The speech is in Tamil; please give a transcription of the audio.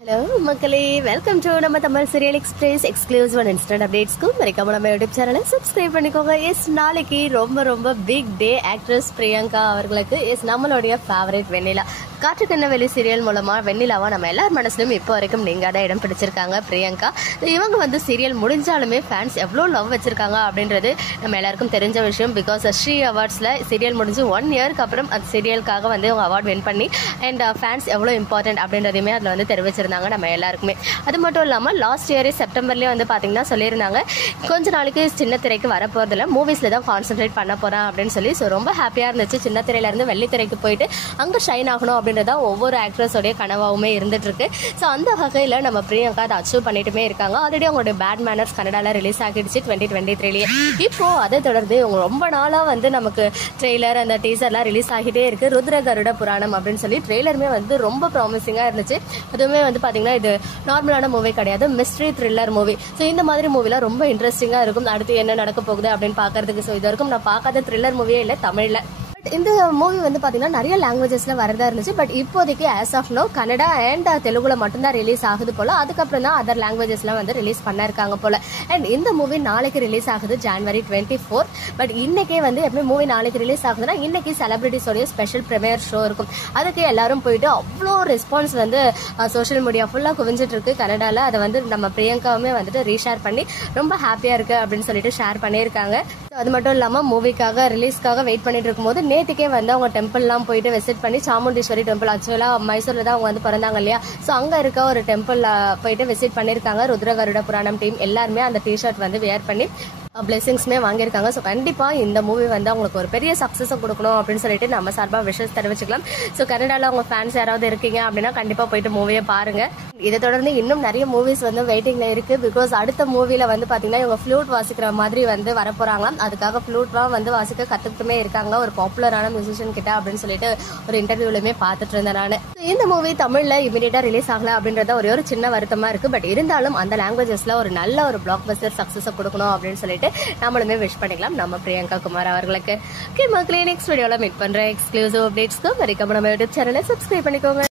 ஹலோ மக்களே, வெல்கம் டு நம்ம Tamil serial express exclusive and instant அப்டேட்ஸ்க்கு மறக்காம நம்ம யூடியூப் சேனலை சப்ஸ்கிரைப் பண்ணிக்கோங்க. நாளைக்கு ரொம்ப பிக் டே. ஆக்ட்ரஸ் பிரியங்கா அவர்களுக்கு நம்மளுடைய ஃபேவரட் வெண்ணிலா காற்றுக்கண்ண வெளி சீரியல் மூலமா வெண்ணிலாவா நம்ம எல்லார் மனசுலையும் இப்போ வரைக்கும் நீங்காத இடம் பிடிச்சிருக்காங்க பிரியங்கா. இவங்க சீரியல் முடிஞ்சாலுமே ஃபேன்ஸ் எவ்வளோ லவ் வச்சிருக்காங்க அப்படின்றது நம்ம எல்லாருக்கும் தெரிஞ்ச விஷயம். பிகாஸ் ஸ்ரீ அவார்ட்ஸில் சீரியல் முடிஞ்சு 1 இயருக்கு அப்புறம் அந்த சீரியலுக்காக இவங்க அவார்ட் வின் பண்ணி அண்ட் ஃபேன்ஸ் எவ்வளோ இம்பார்ட்டன்ட் அப்படின்றதையுமே அதில் தெரிவிச்சிருந்தாங்க நம்ம எல்லாருக்குமே. அது மட்டும் இல்லாமல் லாஸ்ட் இயர் செப்டம்பர்லேயே பார்த்தீங்கன்னா சொல்லியிருந்தாங்க, கொஞ்ச நாளைக்கு சின்ன திரைக்கு வரப்போறதில்ல, மூவிஸில் தான் கான்சென்ட்ரேட் பண்ண போகிறேன் அப்படின்னு சொல்லி. ஸோ ரொம்ப ஹாப்பியாக இருந்துச்சு. சின்ன திரையிலேருந்து வெள்ளித்திரைக்கு போயிட்டு அங்கே ஷைன் ஆகணும் அப்படின்றதான் ஒவ்வொரு ஆக்ட்ரஸோடைய கனவாகவுமே இருந்துட்டு இருக்கு. ஸோ அந்த வகையில் நம்ம பிரியங்கா அதை அச்சீவ் பண்ணிட்டுமே இருக்காங்க. ஆல்ரெடி அவங்களுடைய பேட் மேனர்ஸ் கன்னடாவில் ரிலீஸ் ஆகிடுச்சு 2023. இப்போ அதை தொடர்ந்து இவங்க ரொம்ப நாளாக நமக்கு ட்ரெய்லர் அந்த டீசர்லாம் ரிலீஸ் ஆகிட்டே இருக்கு. ருத்ர கருட புராணம் அப்படின்னு சொல்லி ட்ரெய்லருமே ரொம்ப ப்ராமிசிங்காக இருந்துச்சு. அதுவுமே பார்த்தீங்கன்னா இது நார்மலான மூவி கிடையாது, மிஸ்ட்ரி த்ரில்லர் மூவி. ஸோ இந்த மாதிரி மூவிலாம் ரொம்ப இன்ட்ரெஸ்டிங்காக இருக்கும். அடுத்து என்ன நடக்க போகுது அப்படின்னு பார்க்கறதுக்கு. ஸோ இது வரைக்கும் நான் பார்க்காத த்ரில்லர் மூவியே இல்லை தமிழில். இந்த மூவி பார்த்தீங்கன்னா நிறைய லாங்குவேஜஸ்ல வரதா இருந்துச்சு. பட் இப்போதைக்கு as of now Kannada and தெலுங்குல மட்டும்தான் ரிலீஸ் ஆகுது போல. அதுக்கப்புறம் தான் அதர் லாங்குவேஜஸ்லாம் ரிலீஸ் பண்ண இருக்காங்க போல. அண்ட் இந்த மூவி நாளைக்கு ரிலீஸ் ஆகுது January 24. பட் இன்னைக்கே எப்பவுமே மூவி நாளைக்கு ரிலீஸ் ஆகுதுன்னா இன்னைக்கு செலிபிரிட்டிஸோடைய ஸ்பெஷல் ப்ரீமியர் ஷோ இருக்கும். அதுக்கு எல்லாரும் போயிட்டு அவ்வளோ ரெஸ்பான்ஸ் சோஷியல் மீடியா ஃபுல்லாக குவிஞ்சிட்டு இருக்கு கன்னடால. அதை நம்ம பிரியங்காவுமே ரீஷேர் பண்ணி ரொம்ப ஹாப்பியா இருக்கு அப்படின்னு சொல்லிட்டு ஷேர் பண்ணியிருக்காங்க. அது மட்டும் இல்லாமல் மூவிக்காக ரிலீஸ்க்காக வெயிட் பண்ணிட்டு இருக்கும்போது நேற்றுக்கே அவங்க டெம்பிள்லாம் போயிட்டு விசிட் பண்ணி சாமுண்டீஸ்வரி டெம்பிள், ஆக்சுவலாக மைசூரில் தான் அவங்க பிறந்தாங்க இல்லையா. ஸோ அங்கே இருக்க ஒரு டெம்பிள் போயிட்டு விசிட் பண்ணியிருக்காங்க. ருத்ர கருட புராணம் டீம் எல்லாருமே அந்த டிஷர்ட் வியர் பண்ணி பிளெஸிங்ஸ்மே வாங்கியிருக்காங்க. ஸோ கண்டிப்பாக இந்த மூவி அவங்களுக்கு ஒரு பெரிய சக்ஸஸை கொடுக்கணும் அப்படின்னு சொல்லிட்டு நம்ம சார்பாக விஷஸ் தெரிவிச்சுக்கலாம். ஸோ கன்னடாவில் அவங்க ஃபேன்ஸ் யாராவது இருக்கீங்க அப்படின்னா கண்டிப்பாக போயிட்டு மூவியை பாருங்க. இதை தொடர்ந்து இன்னும் நிறைய மூவிஸ் வெயிட்டிங்ல இருக்கு. பிகாஸ் அடுத்த மூவில பார்த்தீங்கன்னா இவங்க ஃப்ளூட் வாசிக்கிற மாதிரி வரப்போறாங்க. அதுக்காக ஃப்ளூட்லாம் வாசிக்க கத்துக்கிட்டுமே இருக்காங்க ஒரு பாப்புலரான மியூசிஷியன் கிட்ட அப்படின்னு சொல்லிட்டு ஒரு இன்டர்வியூலுமே பார்த்துட்டு இருந்தேன் நான். இந்த மூவி தமிழ்ல இமீடியட்டா ரிலீஸ் ஆகல அப்படின்றத ஒரே ஒரு சின்ன வருத்தமா இருக்கு. பட் இருந்தாலும் அந்த லாங்குவேஜஸ்ல ஒரு நல்ல ஒரு பிளாக் பஸ்டர் சக்சஸை கொடுக்கணும் அப்படின்னு சொல்லிட்டு நம்மளுமே விஷ் பண்ணிக்கலாம் நம்ம பிரியங்கா குமார் அவர்களுக்கு. மக்களே, நெக்ஸ்ட் வீடியோல மீட் பண்ற எக்ஸ்க்ளூசிவ் அப்டேட்ஸ்க்கு மறக்காம நம்ம யூடியூப் சேனலை சப்ஸ்கிரைப் பண்ணிக்கோங்க.